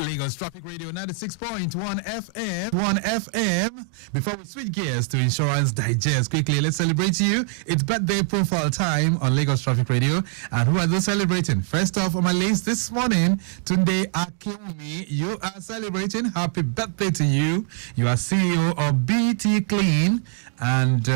Lagos Traffic Radio 96.1 FM. 1 FM. Before we switch gears to Insurance Digest, quickly, let's celebrate you. It's birthday profile time on Lagos Traffic Radio. And who are those celebrating? First off on my list this morning, Tunde Akewumi. You are celebrating. Happy birthday to you. You are CEO of BT Clean and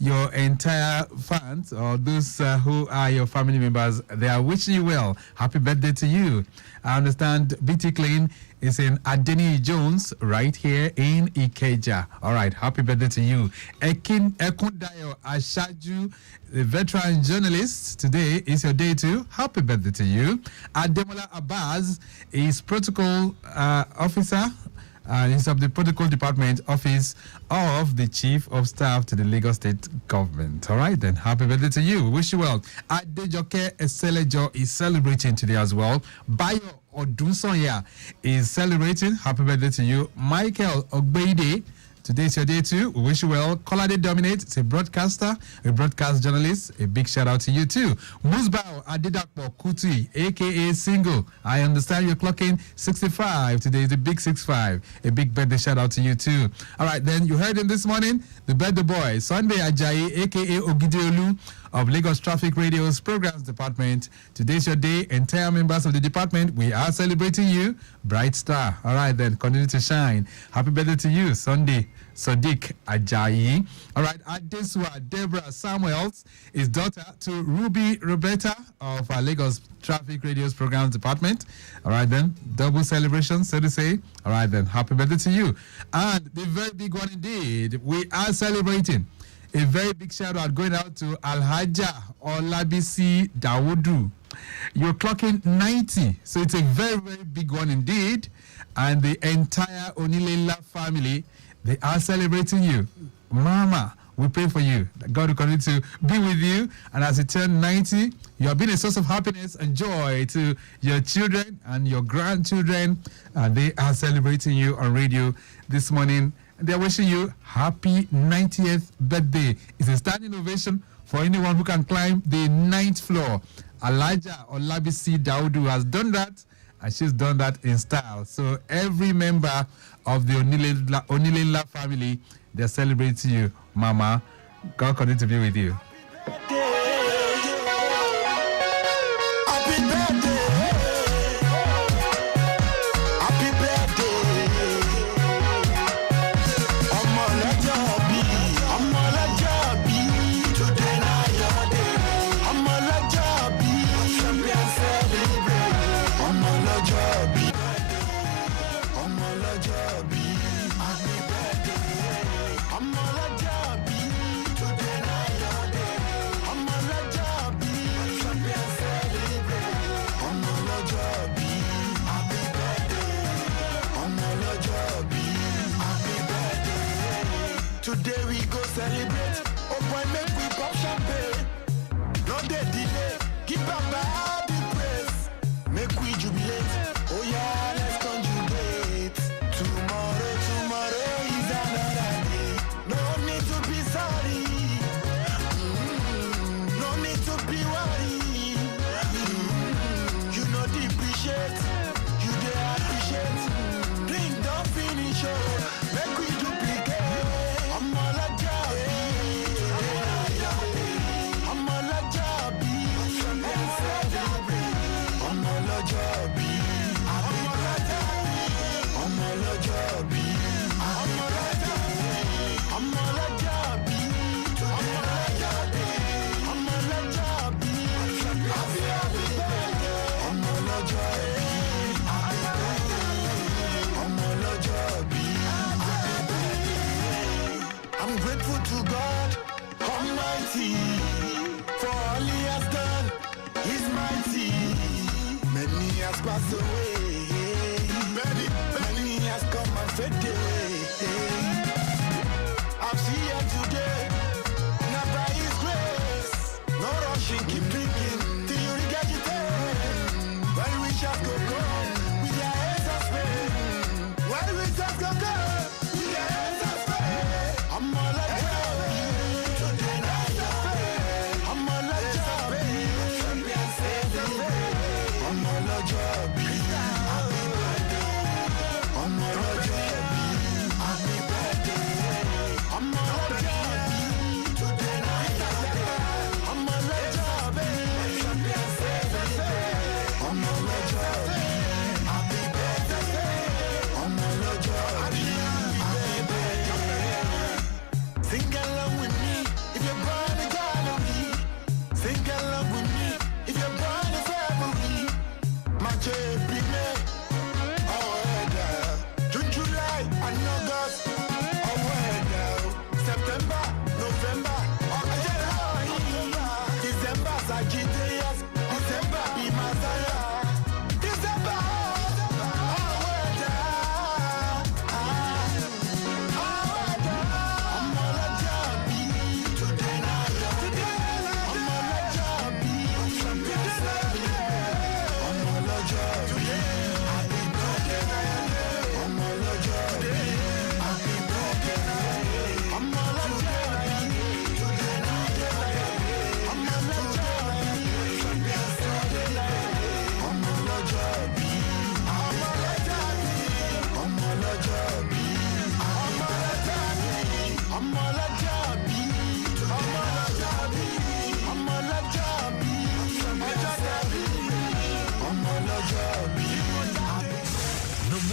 your entire fans or those who are your family members, they are wishing you well. Happy birthday to you. I understand BT Clean is in Adeni Jones right here in Ikeja. All right, happy birthday to you. Ekundayo Ashaju, the veteran journalist, today is your day too. Happy birthday to you. Ademola Abbas is protocol officer. He's of the Protocol Department Office of the Chief of Staff to the Lagos State Government. All right, then. Happy birthday to you. We wish you well. Adejoke Eselejo is celebrating today as well. Bayo Odunsonya is celebrating. Happy birthday to you. Michael Ogbeide, today's your day too. We wish you well. Kolade Dominate is a broadcaster, a broadcast journalist. A big shout out to you too. Musbao Adidakpo Kuti, aka Single. I understand you're clocking 65. Today is the big 65. A big birthday shout out to you too. All right, then you heard him this morning. The birthday boy, Sunday Ajayi, aka Ogideolu of Lagos Traffic Radio's Programs Department. Today's your day. Entire members of the department, we are celebrating you. Bright star. All right, then. Continue to shine. Happy birthday to you, Sunday Sadiq Ajayi. All right, Adeswa Deborah Samuels is daughter to Ruby Roberta of Lagos Traffic Radio's Programs Department. All right, then. Double celebration, so to say. All right, then. Happy birthday to you. And the very big one indeed, we are celebrating. A very big shout out going out to Alhaja Olabisi Dawudu. You're clocking 90, so it's a very, very big one indeed. And the entire Onilela family, they are celebrating you. Mama, we pray for you. God will continue to be with you. And as you turn 90, you have been a source of happiness and joy to your children and your grandchildren. And they are celebrating you on radio this morning. They're wishing you happy 90th birthday. It's a standing ovation for anyone who can climb the 9th floor. Elijah Olabisi Daudu has done that, and she's done that in style. So every member of the Onilela family, they're celebrating you, Mama. God continue to be with you. Today we go celebrate. Oh boy, make we pop champagne. No dey delay. Give Baba the praise. Make we jubilate. Oh yeah, let's conjugate. Tomorrow is another day. No need to be sorry. No need to be worried. You know depreciate. You dey appreciate. Drink don't finish. Oh, make we duplicate. I'm all a I'm grateful to God Almighty for all He has done. He's mighty. Many has passed away. Many has come and faded. I'm here today, not by His grace. No rushing, keep drinking till you regurgitate. While we shall go with your hands on space. While we just go with your hands on space. I'm all a today night. I'm all a job. I'm all a job.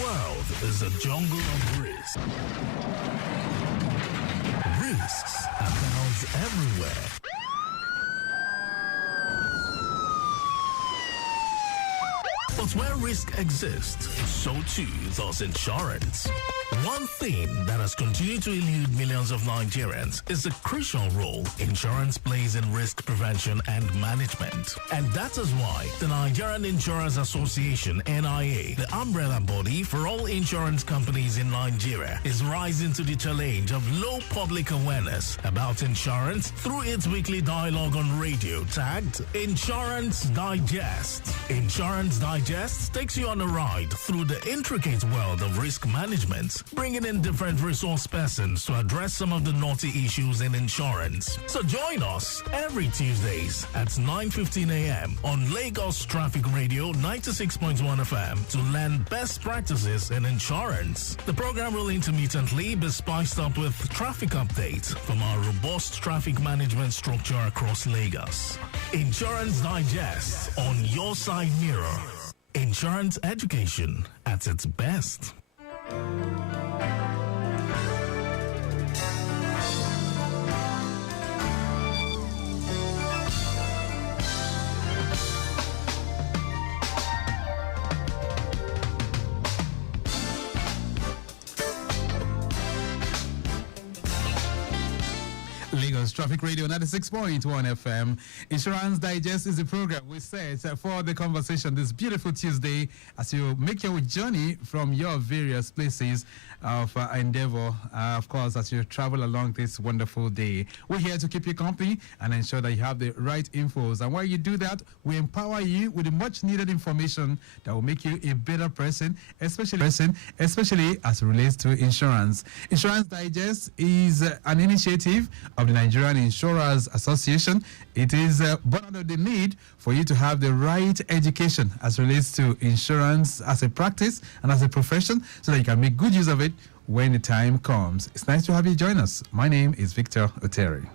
world is a jungle of risks. Risks abound everywhere. But where risk exists, so too does insurance. One thing that has continued to elude millions of Nigerians is the crucial role insurance plays in risk prevention and management. And that is why the Nigerian Insurance Association, NIA, the umbrella body for all insurance companies in Nigeria, is rising to the challenge of low public awareness about insurance through its weekly dialogue on radio tagged Insurance Digest. Insurance Digest takes you on a ride through the intricate world of risk management, bringing in different resource persons to address some of the naughty issues in insurance. So join us every Tuesdays at 9:15 a.m. on Lagos Traffic Radio 96.1 FM to learn best practices in insurance. The program will intermittently be spiced up with traffic updates from our robust traffic management structure across Lagos. Insurance Digest on your side mirror. Insurance education at its best. Lagos Traffic Radio 96.1 FM. Insurance Digest is the program we set for the conversation this beautiful Tuesday as you make your journey from your various places of endeavor, of course, as you travel along this wonderful day. We're here to keep you company and ensure that you have the right infos. And while you do that, we empower you with the much needed information that will make you a better person, especially as it relates to insurance. Insurance Digest is an initiative of the Nigerian Insurers Association. It is born out of the need for you to have the right education as relates to insurance as a practice and as a profession so that you can make good use of it when the time comes. It's nice to have you join us. My name is Victor Oteri.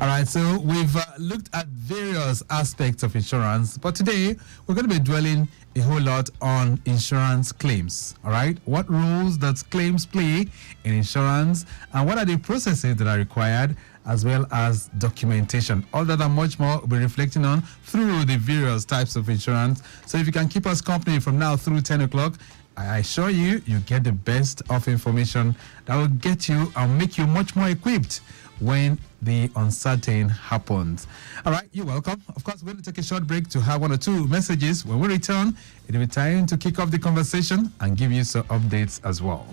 All right, so we've looked at various aspects of insurance, but today we're going to be dwelling a whole lot on insurance claims. All right, what roles does claims play in insurance, and what are the processes that are required, as well as documentation? All that and much more we'll be reflecting on through the various types of insurance. So if you can keep us company from now through 10 o'clock, I assure you, you get the best of information that will get you and make you much more equipped when the uncertain happens. All right, you're welcome. Of course, we're going to take a short break to have one or two messages. When we return, it'll be time to kick off the conversation and give you some updates as well.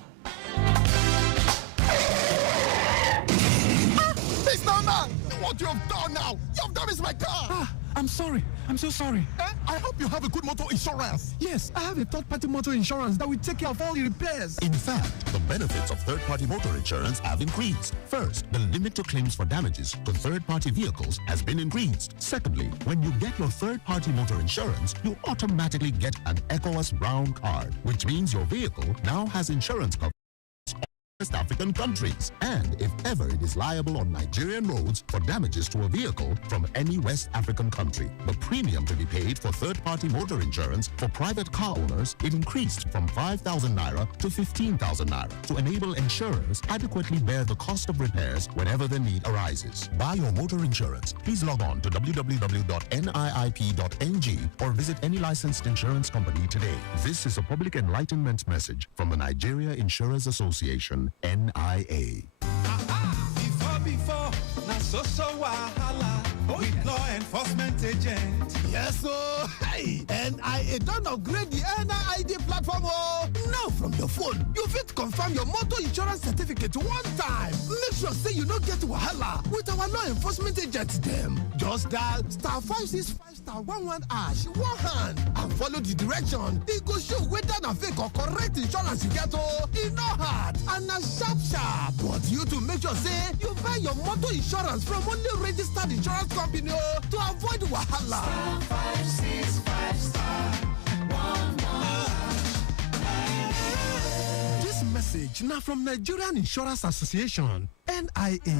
It's not man! What you have done now? You have damaged my car! I'm sorry. I'm so sorry. I hope you have a good motor insurance. Yes, I have a third-party motor insurance that will take care of all the repairs. In fact, the benefits of third-party motor insurance have increased. First, the limit to claims for damages to third-party vehicles has been increased. Secondly, when you get your third-party motor insurance, you automatically get an ECOWAS Brown card, which means your vehicle now has insurance coverage West African countries, and if ever it is liable on Nigerian roads for damages to a vehicle from any West African country. The premium to be paid for third-party motor insurance for private car owners, it increased from 5,000 naira to 15,000 naira to enable insurers adequately bear the cost of repairs whenever the need arises. Buy your motor insurance. Please log on to www.niip.ng or visit any licensed insurance company today. This is a public enlightenment message from the Nigeria Insurers Association, NIA. Before, now so wahala. With law enforcement agent. Yes, so hey, NIA don't upgrade the NID platform. Oh, now from your phone, you fit confirm your motor insurance certificate one time. Make sure say you don't get wahala with our law enforcement agents. Them just dial *565*11# one hand and follow the direction. It go show whether na fake or correct insurance you get. Oh, it no hard and na sharp. But you to make sure say you buy your motor insurance from only registered insurance company to avoid wahala. This message now from Nigerian Insurance Association, NIA.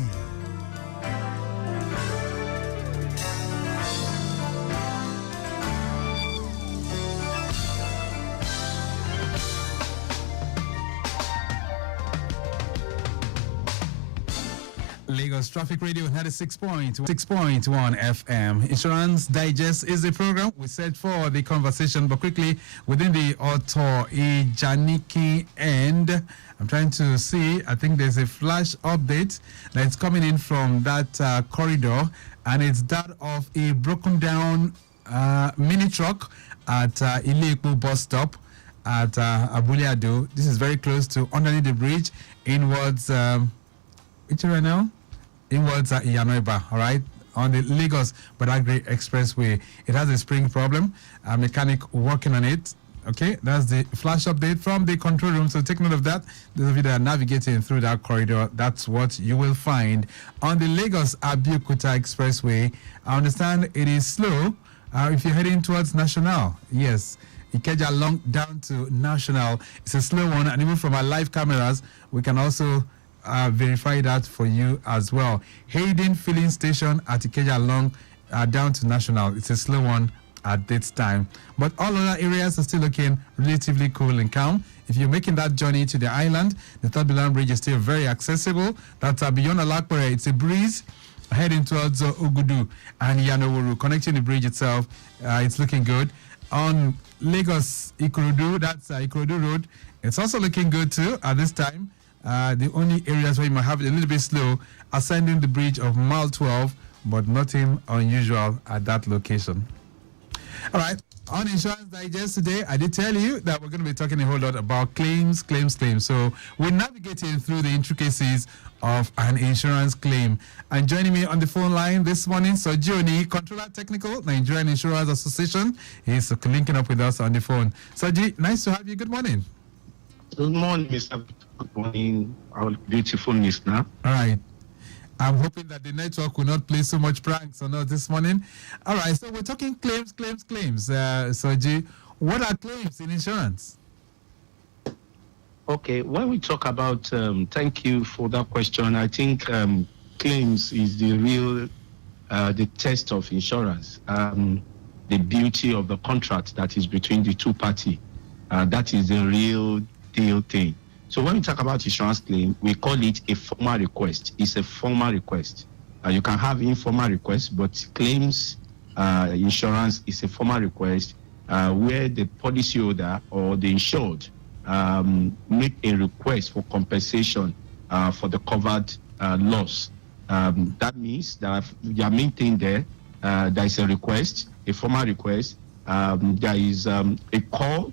Lagos Traffic Radio 96.1 FM. Insurance Digest is the program. We set for the conversation, but quickly within the Oteri Janiki end, I'm trying to see. I think there's a flash update that's coming in from that corridor, and it's that of a broken down mini truck at Ileku bus stop at Abuliado. This is very close to underneath the bridge inwards. It's right now inwards at Iyanoiba, all right, on the Lagos Badagry Expressway. It has a spring problem. A mechanic working on it. Okay, that's the flash update from the control room. So take note of that. Those of you that are navigating through that corridor, that's what you will find on the Lagos Abeokuta Expressway. I understand it is slow if you're heading towards National. Yes, Ikeja along down to National. It's a slow one, and even from our live cameras, we can also verify that for you as well. Hayden filling station at Ikeja along down to National. It's a slow one at this time, but all other areas are still looking relatively cool and calm. If you're making that journey to the island, the Third Milan Bridge is still very accessible. That's beyond Alakpere. It's a breeze heading towards Ugudu and Yanowuru, connecting the bridge itself. It's looking good. On Lagos Ikorodu, that's Ikorodu Road. It's also looking good too at this time. The only areas where you might have it a little bit slow, ascending the bridge of Mile 12, but nothing unusual at that location. All right, on Insurance Digest today, I did tell you that we're going to be talking a whole lot about claims. So we're navigating through the intricacies of an insurance claim. And joining me on the phone line this morning, Sojioni, Controller Technical, Nigerian Insurance Association. He's linking up with us on the phone. Soji, nice to have you. Good morning. Good morning, Mr. Good morning, our beautiful listener. All right. I'm hoping that the network will not play so much pranks on us this morning. All right, so we're talking claims. Soji, what are claims in insurance? Okay, when we talk about, thank you for that question. I think claims is the real, the test of insurance, the beauty of the contract that is between the two parties. That is the real deal thing. So when we talk about insurance claim, we call it a formal request. It's a formal request. You can have informal requests, but claims insurance is a formal request where the policyholder or the insured make a request for compensation for the covered loss. That means that you are maintained there. There is a request, a formal request. There is a call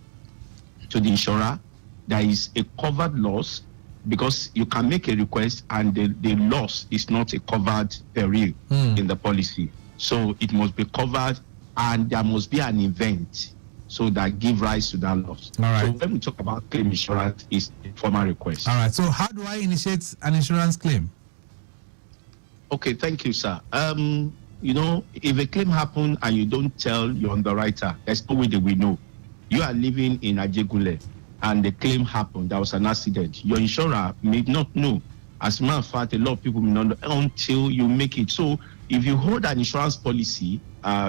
to the insurer. There is a covered loss because you can make a request and the loss is not a covered peril in the policy. So it must be covered and there must be an event so that give rise to that loss. All right. So when we talk about claim insurance, it's a formal request. All right. So how do I initiate an insurance claim? Okay, thank you, sir. You know, if a claim happens and you don't tell your underwriter, there's no way they will know. You are living in Ajegule and the claim happened, there was an accident. Your insurer may not know. As a matter of fact, a lot of people may not know until you make it. So if you hold an insurance policy,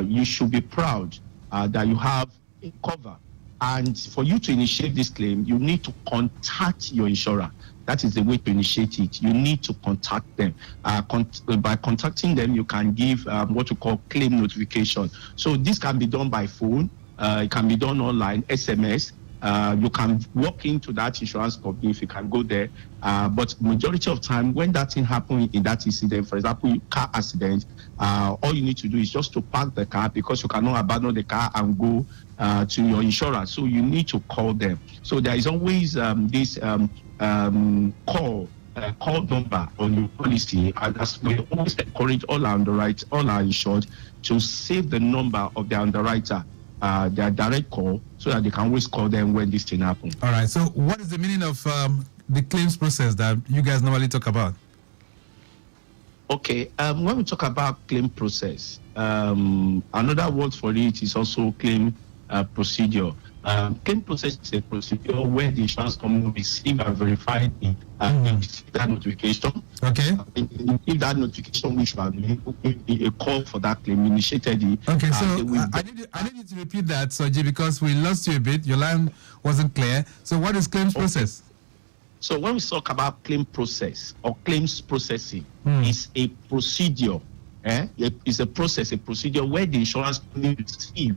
you should be proud that you have a cover. And for you to initiate this claim, you need to contact your insurer. That is the way to initiate it. You need to contact them. By contacting them, you can give what we call claim notification. So this can be done by phone. It can be done online, SMS. You can walk into that insurance company if you can go there. But majority of time, when that thing happens in that incident, for example, car accident, all you need to do is just to park the car because you cannot abandon the car and go to your insurer. So you need to call them. So there is always this call number on your policy, and as we always encourage all our underwriters, all our insured, to save the number of the underwriter, their direct call, so that they can always call them when this thing happens. All right. So what is the meaning of the claims process that you guys normally talk about? Okay. When we talk about claim process, another word for it is also claim procedure. Claim process is a procedure where the insurance company receive and verify that notification. Okay. If that notification which was a call for that claim initiated it. Okay, so I need you to repeat that, Soji, because we lost you a bit. Your line wasn't clear. So what is claims process? So when we talk about claim process or claims processing, it's a procedure. It's a procedure where the insurance company receive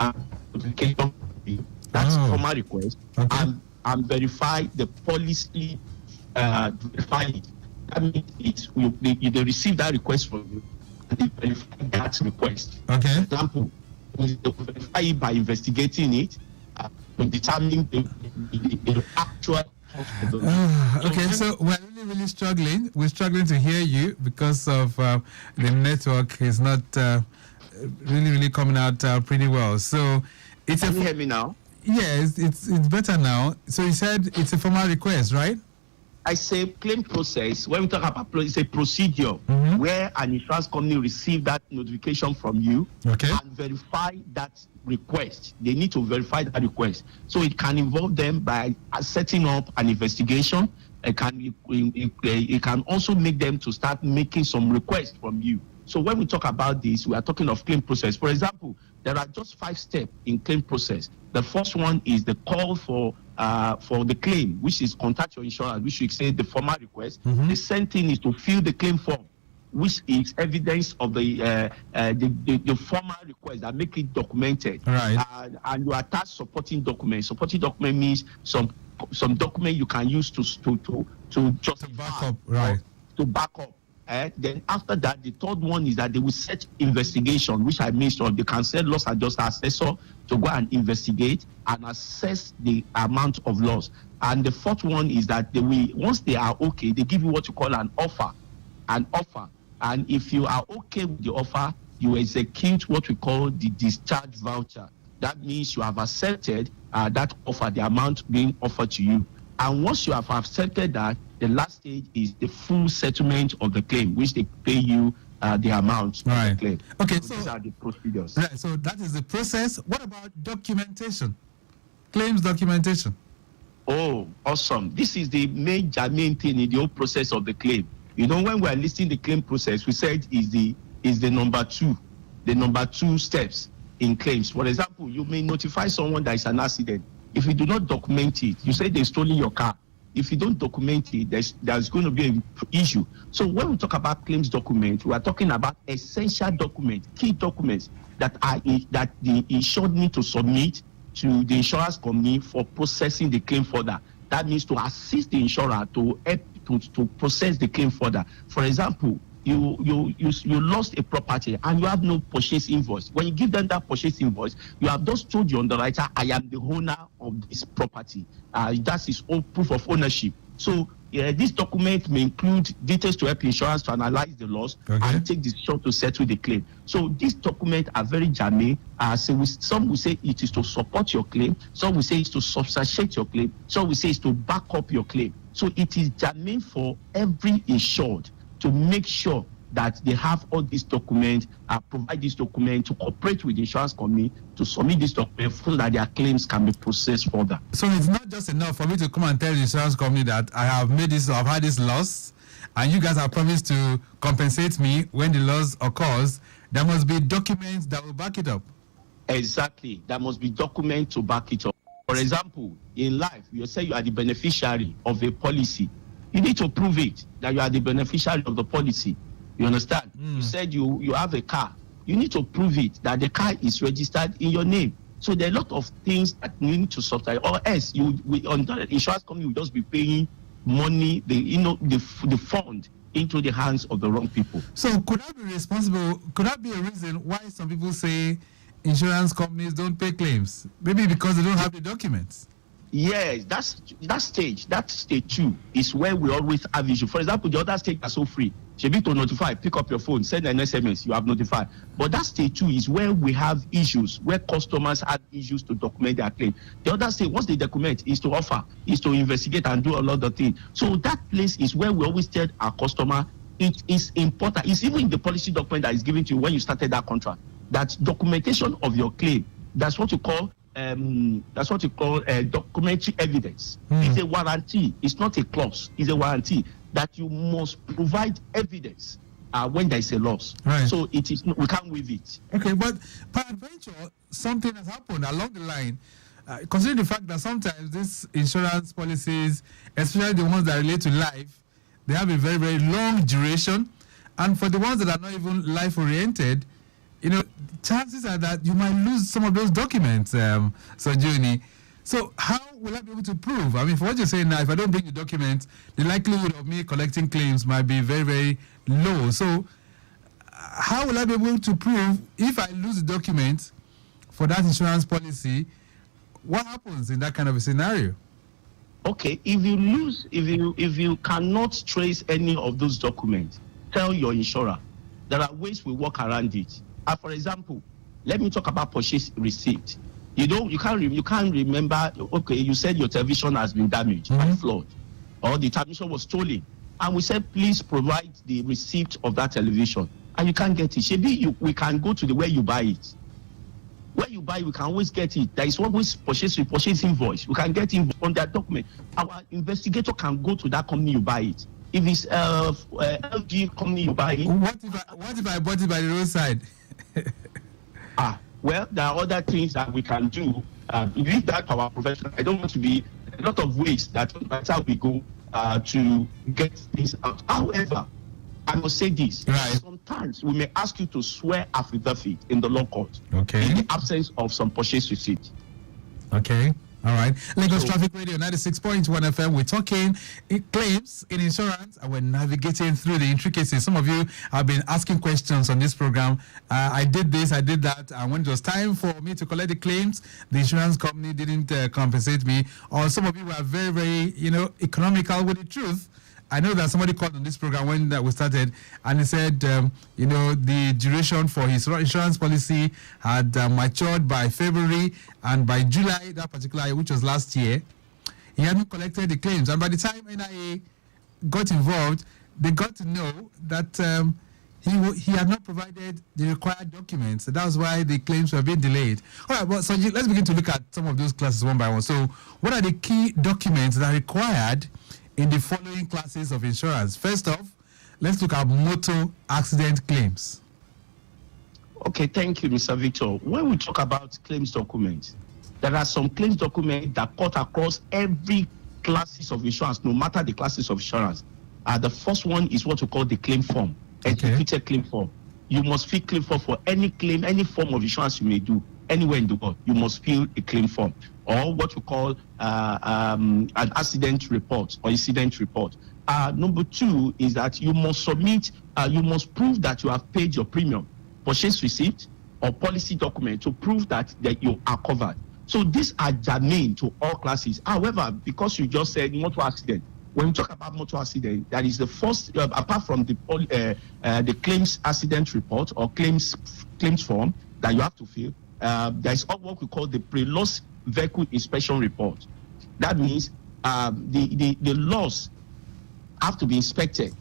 a notification, that's formal request, and verify the policy, verify it. That means they receive that request from you, and they verify that request. Okay. For example, they verify it by investigating it to determine the actual. Okay, so we're really struggling. We're struggling to hear you because of the network is not really coming out pretty well. So it's Can you hear me now? Yes, it's better now. So you said it's a formal request, right? I say claim process. When we talk about it's a procedure where an insurance company receive that notification from you and verify that request. They need to verify that request. So it can involve them by setting up an investigation. It can also make them to start making some requests from you. So when we talk about this, we are talking of claim process. For example, there are just 5 steps in claim process. The first one is the call for the claim, which is contact your insurance, which we say the formal request. The second thing is to fill the claim form, which is evidence of the formal request that make it documented. Right. And you attach supporting documents. Supporting document means some document you can use to justify, back up, right? To back up. Then after that, the third one is that they will set investigation, which I mentioned. They can send loss adjuster assessor to go and investigate and assess the amount of loss. And the fourth one is that they will, once they are okay, they give you what you call an offer. And if you are okay with the offer, you execute what we call the discharge voucher. That means you have accepted that offer, the amount being offered to you. And once you have accepted that, the last stage is the full settlement of the claim, which they pay you the amount of the claim. Okay, so these are the procedures. Right, so that is the process. What about documentation? Claims documentation. Oh, awesome. This is the main thing in the whole process of the claim. You know, when we are listing the claim process, we said is the number 2. The number 2 steps in claims. For example, you may notify someone that is an accident. If you do not document it, you say they stolen your car. If you don't document it, there's going to be an issue. So when we talk about claims document, we are talking about essential documents, key documents that the insured need to submit to the insurance company for processing the claim further. That means to assist the insurer to help to process the claim further. For example, you lost a property and you have no purchase invoice. When you give them that purchase invoice, you have just told your underwriter, I am the owner of this property. That's his own proof of ownership. So this document may include details to help insurance to analyze the loss and take decision to settle the claim. So these documents are very germane. Some will say it is to support your claim. Some will say it's to substantiate your claim. Some will say it's to back up your claim. So it is germane for every insured to make sure that they have all these documents, provide this document to cooperate with the insurance company to submit this document so that their claims can be processed further. So it's not just enough for me to come and tell the insurance company that I have I've had this loss, and you guys have promised to compensate me when the loss occurs. There must be documents that will back it up. Exactly. There must be documents to back it up. For example, in life, you say you are the beneficiary of a policy. You need to prove it that you are the beneficiary of the policy. You understand? You said you have a car. You need to prove it that the car is registered in your name. So there are a lot of things that you need to subscribe, or else on the insurance company will just be paying money, the fund into the hands of the wrong people. So could that be responsible? Could that be a reason why some people say insurance companies don't pay claims? Maybe because they don't have the documents. Yes, that stage 2 is where we always have issue. For example, the other stage are so free. Should be to notify, pick up your phone, send an SMS, you have notified. But that stage 2 is where we have issues, where customers have issues to document their claim. The other stage, once they document, is to offer, is to investigate and do a lot of things. So that place is where we always tell our customer it is important. It's even in the policy document that is given to you when you started that contract. That documentation of your claim, that's what you call documentary evidence. It's a warranty. It's not a clause. It's a warranty that you must provide evidence when there is a loss. Right. So we can't waive it. Okay, but peradventure, something has happened along the line. considering the fact that sometimes these insurance policies, especially the ones that relate to life, they have a very, very long duration. And for the ones that are not even life-oriented, chances are that you might lose some of those documents, Juni. So how will I be able to prove? I mean, for what you're saying now, if I don't bring the documents, the likelihood of me collecting claims might be very, very low. So how will I be able to prove if I lose the document for that insurance policy? What happens in that kind of a scenario? Okay, if you cannot trace any of those documents, tell your insurer. There are ways we work around it. For example, let me talk about purchase receipt. You can't remember. Okay, you said your television has been damaged by flood, or the television was stolen, and we said please provide the receipt of that television, and you can't get it. Maybe we can go to the where you buy it. Where you buy, we can always get it. There is always purchase invoice. We can get it on that document. Our investigator can go to that company you buy it. If it's LG company you buy it. What if I bought it by the roadside? Well, there are other things that we can do. Leave that to our professional. I don't want to be a lot of ways that's how we go to get things out. However, I must say this. Right. Sometimes we may ask you to swear affidavit in the law court. Okay. In the absence of some purchase receipt. Okay. All right. Lagos Traffic Radio 96.1 FM. We're talking claims in insurance and we're navigating through the intricacies. Some of you have been asking questions on this program. I did this, I did that. And when it was time for me to collect the claims, the insurance company didn't compensate me. Or some of you were very, very, economical with the truth. I know that somebody called on this program when we started, and he said, the duration for his insurance policy had matured by February, and by July, that particular year, which was last year, he hadn't collected the claims. And by the time NIA got involved, they got to know that he had not provided the required documents. So that was why the claims were being delayed. All right, well, so let's begin to look at some of those classes one by one. So what are the key documents that are required in the following classes of insurance? First off, let's look at motor accident claims. Okay, thank you, Mr. Victor. When we talk about claims documents, there are some claims documents that cut across every classes of insurance, no matter the classes of insurance. The first one is what we call the claim form, executed claim form. You must fill claim form for any claim, any form of insurance you may do anywhere in the world. You must fill a claim form, or what we call an accident report or incident report. Number two is that you must submit, you must prove that you have paid your premium, purchase receipt or policy document to prove that you are covered. So these are germane to all classes. However, because you just said motor accident, when we talk about motor accident, that is the first, apart from the claims accident report or claims form that you have to fill, there is what we call the pre-loss vehicle inspection report. That means the loss have to be inspected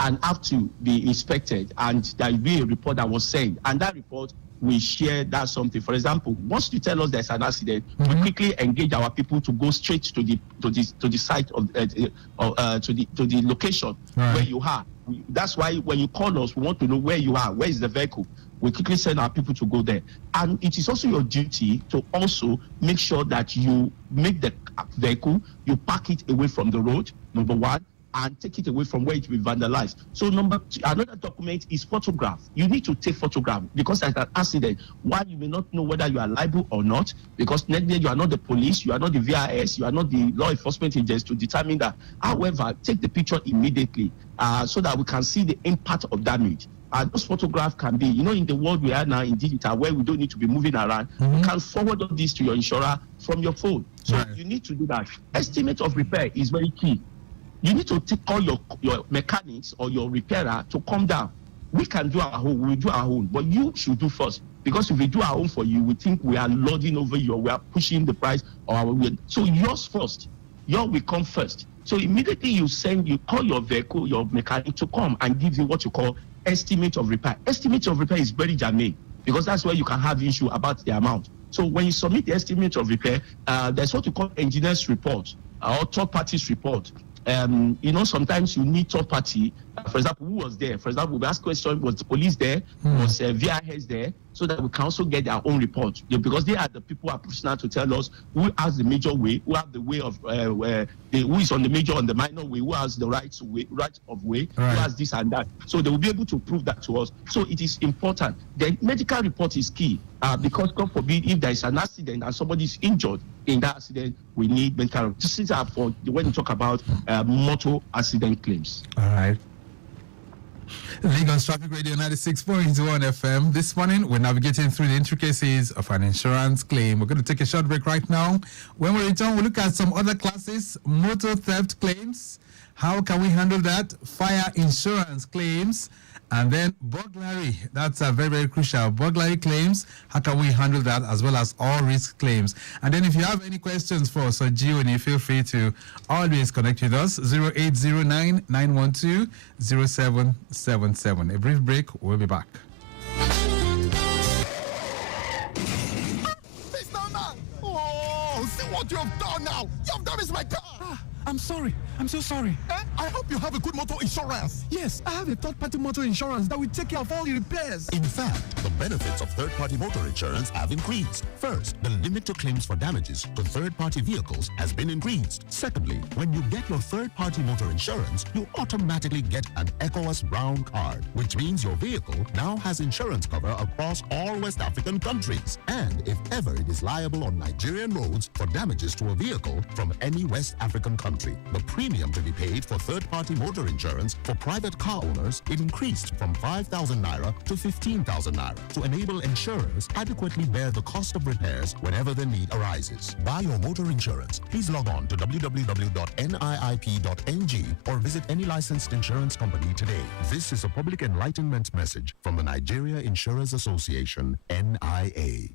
and have to be inspected, and there will be a report that was sent, and that report we share that something. For example, once you tell us there's an accident, we quickly engage our people to go straight to the site of to the location where you are. That's why when you call us, we want to know where you are, where is the vehicle. We quickly send our people to go there. And it is also your duty to also make sure that you make the vehicle, you park it away from the road, number one, and take it away from where it will be vandalized. So number two, another document is photograph. You need to take photograph because there's an accident. While you may not know whether you are liable or not, because you are not the police, you are not the VIS, you are not the law enforcement agents to determine that. However, take the picture immediately so that we can see the impact of damage. Those photographs can be, in the world we are now in digital, where we don't need to be moving around, you can forward all this to your insurer from your phone. So you need to do that. Estimate of repair is very key. You need to call your mechanics or your repairer to come down. We can do our own, we'll do our own, but you should do first. Because if we do our own for you, we think we are loading over you, or we are pushing the price, so yours first. Yours will come first. So immediately you call your vehicle, your mechanic to come and give you what you call estimate of repair. Estimate of repair is very germane because that's where you can have issue about the amount. So when you submit the estimate of repair, there's what you call engineer's report or third party's report. Sometimes you need third party. For example, who was there? For example, we ask questions: was the police there? Was VIS there? so that we can also get their own report. Because they are the people who are professional to tell us who has the major way, who have the way of who is on the major, on the minor way, who has the right of way, who has this and that. So they will be able to prove that to us. So it is important. The medical report is key because, God forbid, if there is an accident and somebody is injured in that accident, we need medical report. This is for when you talk about motor accident claims. All right. Lagos Traffic Radio 96.1 FM. This morning, we're navigating through the intricacies of an insurance claim. We're going to take a short break right now. When we return, we'll look at some other classes. Motor theft claims. How can we handle that? Fire insurance claims. And then burglary. That's very, very crucial. Burglary claims. How can we handle that, as well as all risk claims? And then if you have any questions for us or Gioni, feel free to always connect with us. 0809-912-0777. A brief break. We'll be back. Mr. Man! Oh, see what you have done now! You have damaged my car! I'm sorry. I'm so sorry. I hope you have a good motor insurance. Yes, I have a third-party motor insurance that will take care of all your repairs. In fact, the benefits of third-party motor insurance have increased. First, the limit to claims for damages to third-party vehicles has been increased. Secondly, when you get your third-party motor insurance, you automatically get an ECOWAS Brown card, which means your vehicle now has insurance cover across all West African countries. And if ever it is liable on Nigerian roads for damages to a vehicle from any West African country, the premium to be paid for third-party motor insurance for private car owners, it increased from 5,000 naira to 15,000 naira to enable insurers adequately bear the cost of repairs whenever the need arises. Buy your motor insurance. Please log on to www.niip.ng or visit any licensed insurance company today. This is a public enlightenment message from the Nigeria Insurers Association, NIA.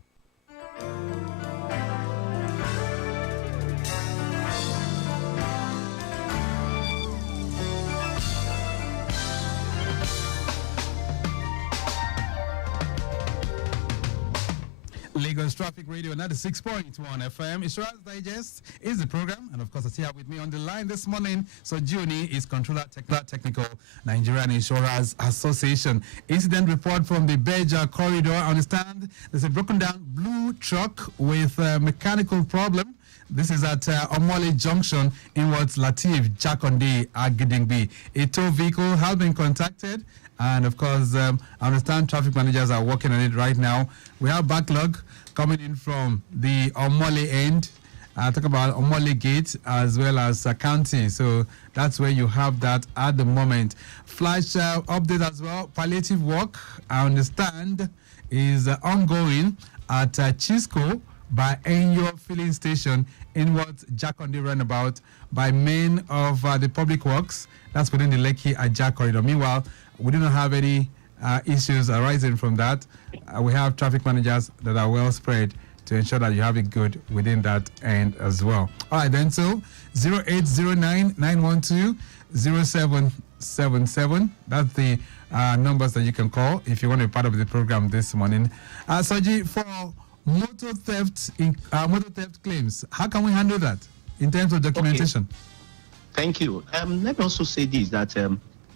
Lagos Traffic Radio 96.1 FM. Insurance Digest is the program, and of course, it's here with me on the line this morning. So, Gioni is Controller Technical Nigerian Insurers Association. Incident report from the Beja corridor. I understand there's a broken down blue truck with a mechanical problem. This is at Omole Junction in what's Latif Jakonde Agidingbi. A tow vehicle has been contacted. And of course, I understand traffic managers are working on it right now. We have backlog coming in from the Omole end. Talk about Omole Gate as well as County. So that's where you have that at the moment. Flash update as well. Palliative work, I understand, is ongoing at Chisco by Enyo filling station in what Jakonde Runabout by main of the public works. That's within the Lekki Ajah corridor. Meanwhile, we do not have any issues arising from that. We have traffic managers that are well spread to ensure that you have it good within that end as well. All right, then, so 0809-912-0777. That's the numbers that you can call if you want to be part of the program this morning. Soji, for motor theft claims, how can we handle that in terms of documentation? Okay. Thank you. Let me also say this, that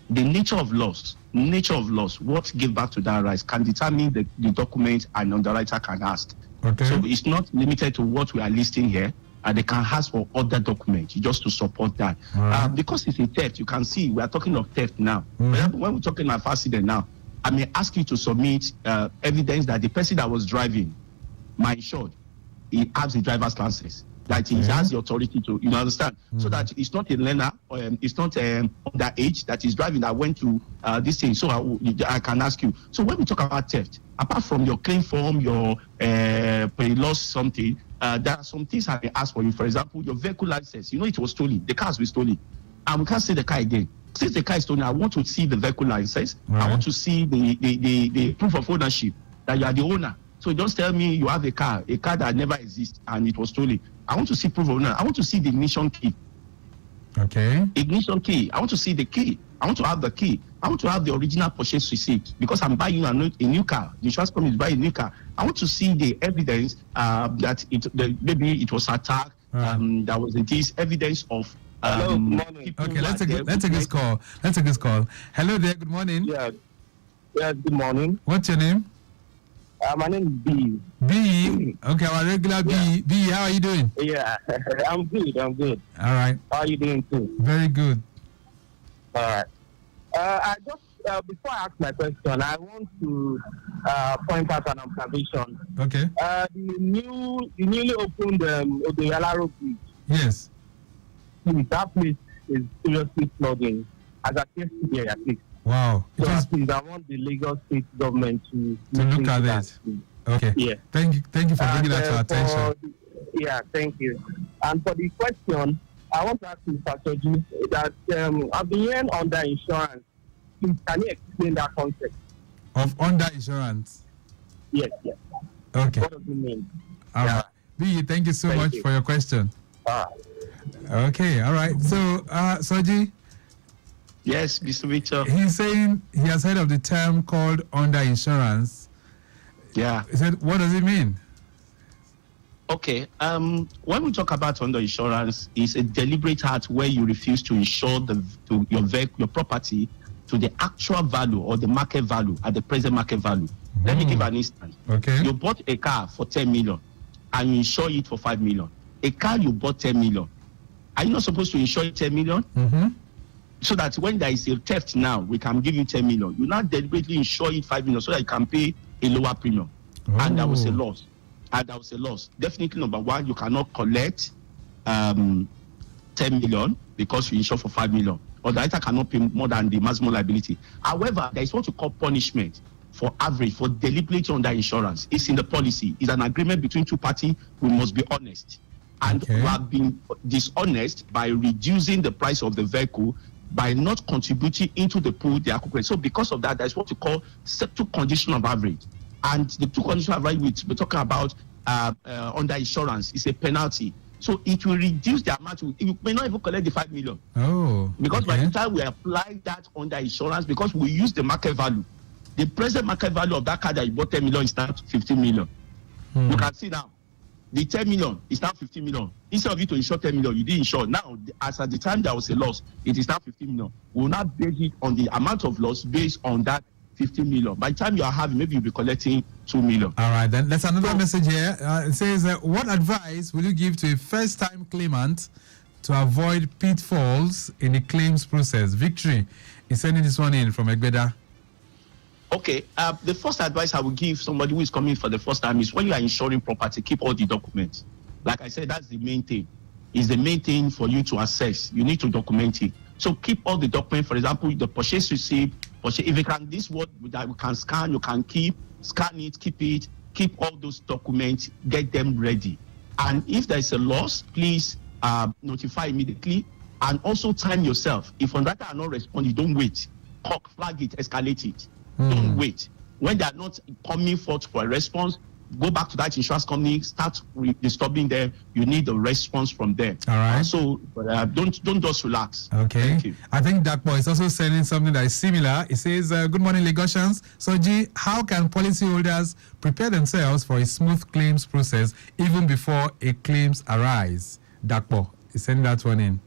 the nature of loss, what give back to that rights can determine the document an underwriter can ask. Okay. So it's not limited to what we are listing here. They can ask for other documents just to support that. Right. Because it's a theft, you can see we are talking of theft now. Mm-hmm. When we're talking of accident now, I may ask you to submit evidence that the person that was driving, my insured, he has the driver's license. That he has the authority to, understand, so that it's not a learner, it's not underage that is driving that went to this thing. So I can ask you. So when we talk about theft, apart from your claim form, your lost something, there are some things I may ask for you. For example, your vehicle license. It was stolen. The car has been stolen, and we can't see the car again. Since the car is stolen, I want to see the vehicle license. Right. I want to see the proof of ownership that you are the owner. So don't tell me you have a car that never exists and it was stolen. I want to see proof of owner. I want to see the ignition key. Okay. Ignition key. I want to see the key. I want to have the key. I want to have the original purchase receipt because I'm buying a new car. The insurance company is buying a new car. I want to see the evidence that maybe it was attacked. There was this evidence of. Okay, let's take this call. Hello there. Good morning. Yeah. Good morning. What's your name? My name is B. B. Okay, our regular B. B, how are you doing? Yeah, I'm good. I'm good. All right. How are you doing too? Very good. All right. I just before I ask my question, I want to point out an observation. Okay. The newly opened Oteri Bridge. Yes. That place is seriously flooding. As I came here, at least. Wow. So please, I want the Lagos state government to look at it. Okay. Yeah. Thank you for bringing that to our attention. Thank you. And for the question, I want to ask you, Pastor G, that I've been hearing under insurance. Please, can you explain that concept? Of under insurance? Yes. Okay. What does it mean? All right. B, thank you so much for your question. Okay, all right. So, Soji? Yes, Mr. Victor. He's saying he has heard of the term called under insurance. Yeah. He said, what does it mean? Okay. When we talk about under insurance, it's a deliberate act where you refuse to insure your property to the actual value or the market value at the present market value. Let me give an instance. Okay. You bought a car for 10 million and you insure it for 5 million. A car you bought 10 million. Are you not supposed to insure it 10 million? Mm-hmm. So that when there is a theft now, we can give you 10 million. You now deliberately insure it 5 million so that you can pay a lower premium. And that was a loss. Definitely, number one, you cannot collect 10 million because you insure for 5 million. Or the writer cannot pay more than the maximum liability. However, there is what you call punishment for deliberate under insurance. It's in the policy. It's an agreement between two parties. We must be honest. And we have been dishonest by reducing the price of the vehicle by not contributing into the pool they are calculating. So because of that, there's what you call two condition of average. And the two condition of average which we're talking about under insurance is a penalty. So it will reduce the amount. You may not even collect the 5 million. Because by the time we apply that under insurance, because we use the market value, the present market value of that car that you bought 10 million is now 15 million. You can see now, the 10 million is now 15 million. Instead of you to insure 10 million, you didn't insure. Now, as at the time there was a loss, it is now 15 million. We will now base it on the amount of loss based on that 15 million. By the time you are having, maybe you'll be collecting 2 million. All right, then there's another message here. It says, what advice will you give to a first-time claimant to avoid pitfalls in the claims process? Victory is sending this one in from Egbeda. Okay, the first advice I would give somebody who is coming for the first time is when you are insuring property, keep all the documents. Like I said, that's the main thing. It's the main thing for you to assess. You need to document it. So keep all the documents. For example, the purchase receipt. If you can, this word that you can scan, you can scan it, keep all those documents, get them ready. And if there is a loss, please notify immediately. And also time yourself. If underwriter are not responding, don't wait. Flag it, escalate it. Don't wait. When they are not coming forth for a response, go back to that insurance company, start disturbing them. You need a response from them. All right. So don't just relax. Okay. Thank you. I think Dakpo is also sending something that is similar. It says, good morning, Lagosians. So, G, how can policyholders prepare themselves for a smooth claims process even before a claims arise? Dakpo is sending that one in.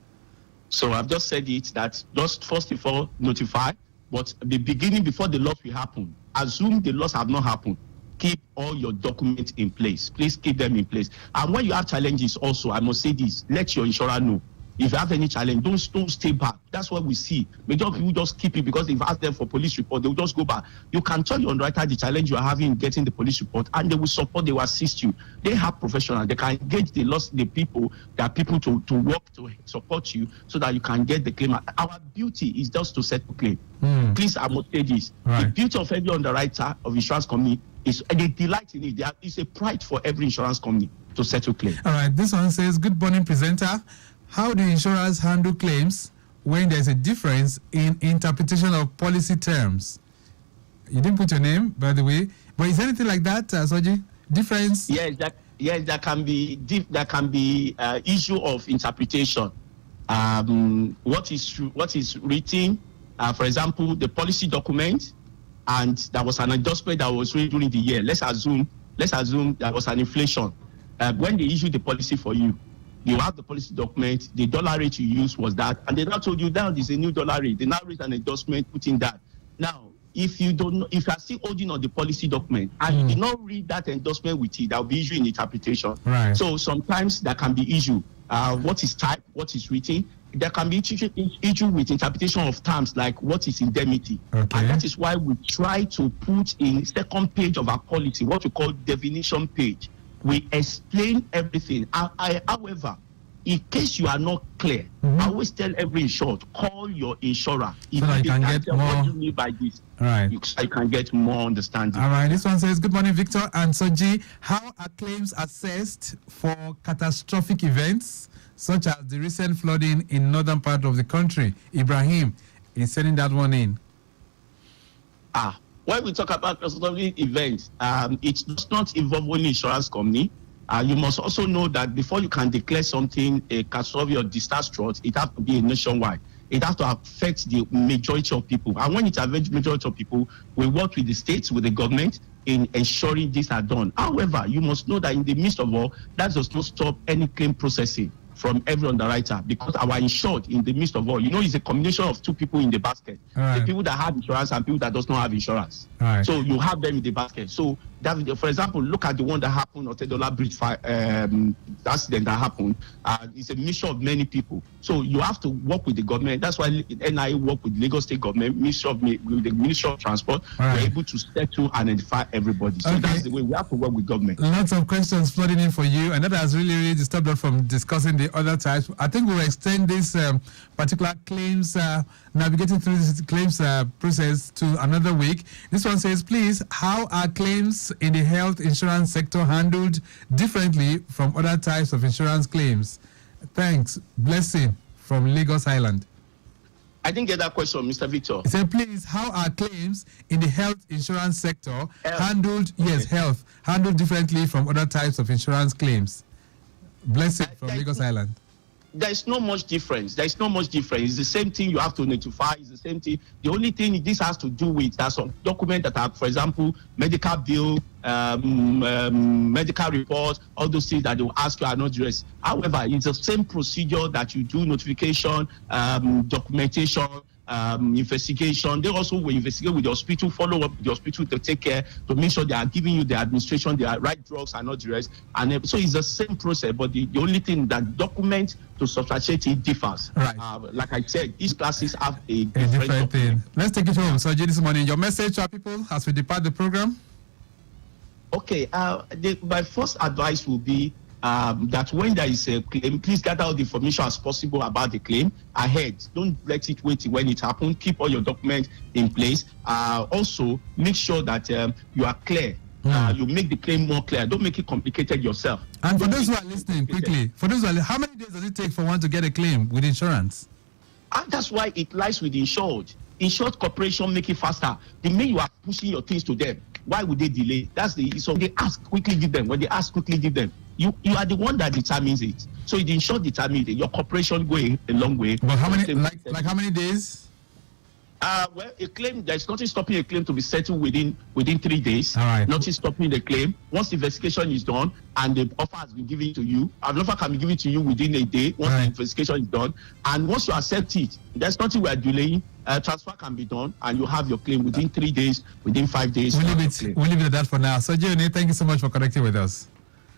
So I've just said it, that just first of all, notify. But the beginning, before the loss will happen, assume the loss have not happened. Keep all your documents in place. Please keep them in place. And when you have challenges also, I must say this, let your insurer know. If you have any challenge, don't stay back. That's what we see. Majority people just keep it because they've asked them for police report. They will just go back. You can tell your underwriter the challenge you are having in getting the police report, and they will support, they will assist you. They have professionals. They can engage the people to work to support you so that you can get the claim. Our beauty is just to settle claim. Please, I must say this. Right. The beauty of every underwriter of insurance company is they delight in it. It's a pride for every insurance company to settle claim. All right, this one says, good morning, presenter. How do insurers handle claims when there's a difference in interpretation of policy terms? You didn't put your name, by the way, but is there anything like that, Soji? Difference? Yes, there can be issue of interpretation. What is written, for example, the policy document, and there was an adjustment that was made during the year. Let's assume there was an inflation. When they issue the policy for you, you have the policy document, the dollar rate you used was that, and they now told you now there's a new dollar rate. They now raised an adjustment, put in that. Now, if you don't know, if you are still holding on the policy document and you did not read that endorsement with it, there will be issue in interpretation. Right. So sometimes there can be issue. What is typed, what is written. There can be issue with interpretation of terms like what is indemnity. Okay. And that is why we try to put in second page of our policy, what we call definition page. We explain everything. However, in case you are not clear, I always tell every insured, call your insurer. So that you can get more. What do you mean by this? Right. You can get more understanding. All right. This one says, good morning, Victor and Soji. How are claims assessed for catastrophic events, such as the recent flooding in northern part of the country? Ibrahim is sending that one in. When we talk about catastrophic events, it does not involve only insurance company. You must also know that before you can declare something a catastrophe or disaster, it has to be nationwide. It has to affect the majority of people. And when it affects the majority of people, we work with the states, with the government, in ensuring these are done. However, you must know that in the midst of all, that does not stop any claim processing from every underwriter, because our insured in the midst of all, it's a combination of two people in the basket. Right. The people that have insurance and people that does not have insurance. Right. So you have them in the basket. So that, for example, look at the one that happened, Oteri Bridge accident that happened. It's a mission of many people. So you have to work with the government. That's why NIA work with Lagos State government, with the Ministry of Transport. Right. We're able to settle and identify everybody. So that's the way we have to work with government. Lots of questions flooding in for you, and that has really disturbed us from discussing the other types. I think we'll extend this particular claims, navigating through this claims process to another week. This one says, please, how are claims in the health insurance sector handled differently from other types of insurance claims? Thanks. Blessing from Lagos Island. I didn't get that question, Mr. Victor. He said, please, how are claims in the health insurance sector handled, health, handled differently from other types of insurance claims? Blessing from Lagos Island. There is not much difference. There is not much difference. It's the same thing you have to notify. It's the same thing. The only thing this has to do with, there's some documents that are, for example, medical bill, medical report, all those things that they will ask you are not addressed. However, it's the same procedure that you do notification, documentation, investigation. They also will investigate with the hospital, follow up with the hospital to take care, to make sure they are giving you the administration, the right drugs and not the rest. And so it's the same process, but the only thing that document to substantiate it differs. Right. Like I said, each classes have a different thing. Let's take it home. So, this morning, your message to our people as we depart the program? Okay. My first advice will be that when there is a claim, please gather all the information as possible about the claim ahead. Don't let it wait when it happens. Keep all your documents in place. Also, make sure that you are clear. You make the claim more clear. Don't make it complicated yourself. And for those who are listening, quickly, how many days does it take for one to get a claim with insurance? And that's why it lies with the insured. Insured corporation make it faster. The minute you are pushing your things to them, why would they delay? So they ask, quickly give them. When they ask, quickly give them. You are the one that determines it. So the insured determines it. Your corporation going a long way. But how many, like how many days? Well, a claim, there's nothing stopping a claim to be settled within 3 days. All right. Nothing stopping the claim. Once the investigation is done and the offer has been given to you, an offer can be given to you within a day once the investigation is done. And once you accept it, there's nothing we are delaying. Transfer can be done and you have your claim within 3 days, within 5 days. We'll leave it at that for now. So, Joni, thank you so much for connecting with us.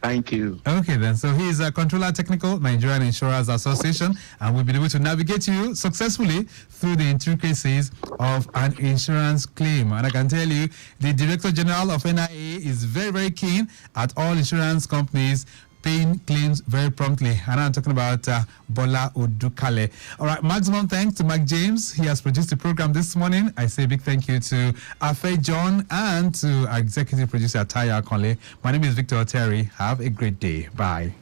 Thank you. Okay, then. So he is a Controller Technical, Nigerian Insurers Association, and we'll be able to navigate you successfully through the intricacies of an insurance claim. And I can tell you, the Director General of NIA is very, very keen at all insurance companies paying claims very promptly. And I'm talking about Bola Odukale. All right, maximum thanks to Mike James. He has produced the program this morning. I say a big thank you to Afe John and to our executive producer, Taya Akonle. My name is Victor Oteri. Have a great day. Bye.